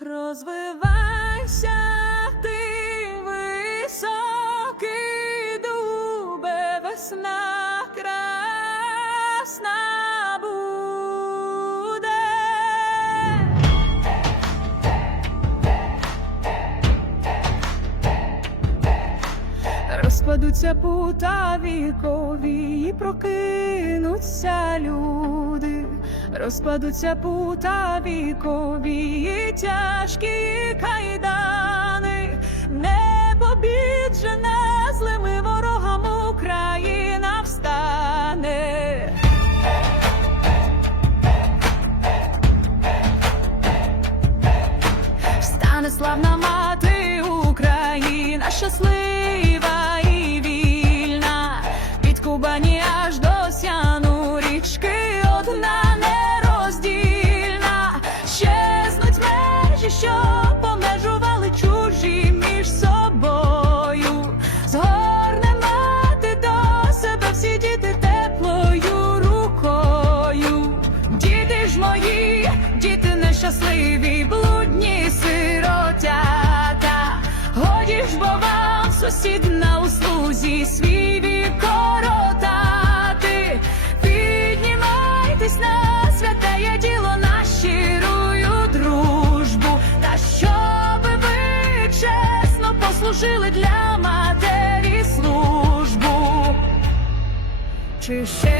Розвивайся, ти високий дубе, весна красна буде. Розкладуться пута вікові, і прокинуться люди, розкладуться пута вікові, і тяжкі кайдани, не побіджена злими ворогами Україна встане. Встане славна мати Україна, щаслива сусід на услузі свій вік коротати. Піднімайтесь на святеє діло на щирую дружбу. Та щоби ви чесно послужили для матері службу. Чи ще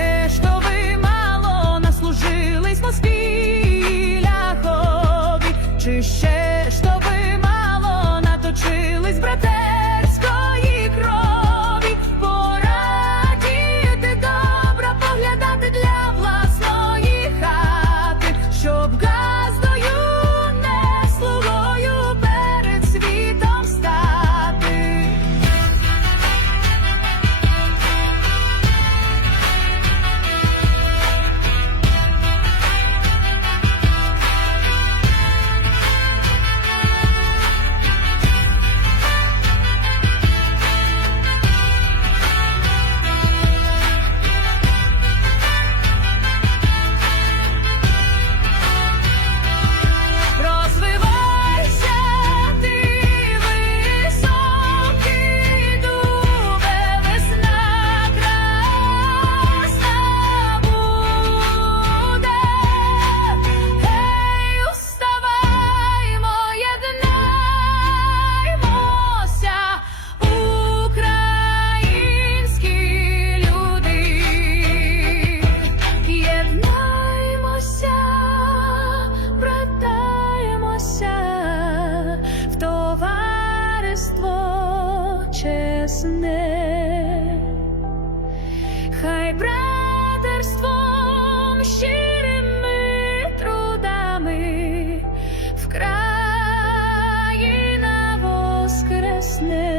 чесне. Хай братерством щирими трудами Вкраїна воскресне.